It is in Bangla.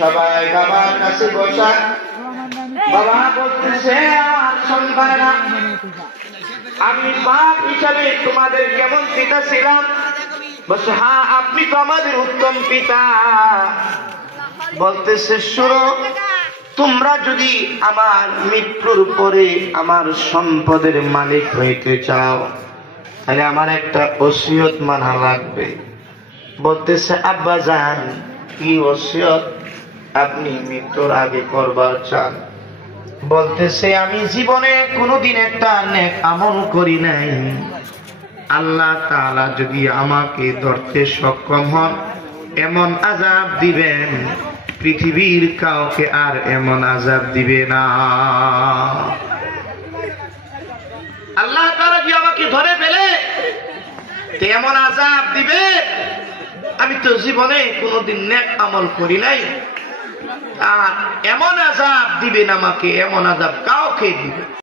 সবাই বাবার কাছে বসা। বাবা বলতেছে, আমার সন্তানেরা, আমি বাপ হিসাবে তোমাদের কেমন পিতা ছিলাম? বলছে, হ্যাঁ, আপনি তো আমাদের উত্তম পিতা। বলতেছে, শুনো, তোমরা যদি আমার মৃত্যুর পরে আমার সম্পদের মালিক হইতে চাও, তাহলে আমার একটা ওসিয়ত মানা লাগবে। বলতেছে, আব্বা জান, কি ওসিয়ত আপনি মৃত্যুর আগে করবার চান? বলতেছে, আমি জীবনে কোনোদিন একটা নেক আমল করি নাই। আল্লাহ তাআলা যদি আমাকে ধরতে সক্ষম হন, এমন আযাব দিবেন, পৃথিবীর কাউকে আর এমন আযাব দিবে না। আল্লাহ তাআলা যদি আমাকে ধরে ফেলে এমন আযাব দিবে, আমি তো জীবনে কোনোদিন নেক আমল করি নাই, আর এমন আযাব দিবেন আমাকে, এমন আযাব কাউকে দিবে।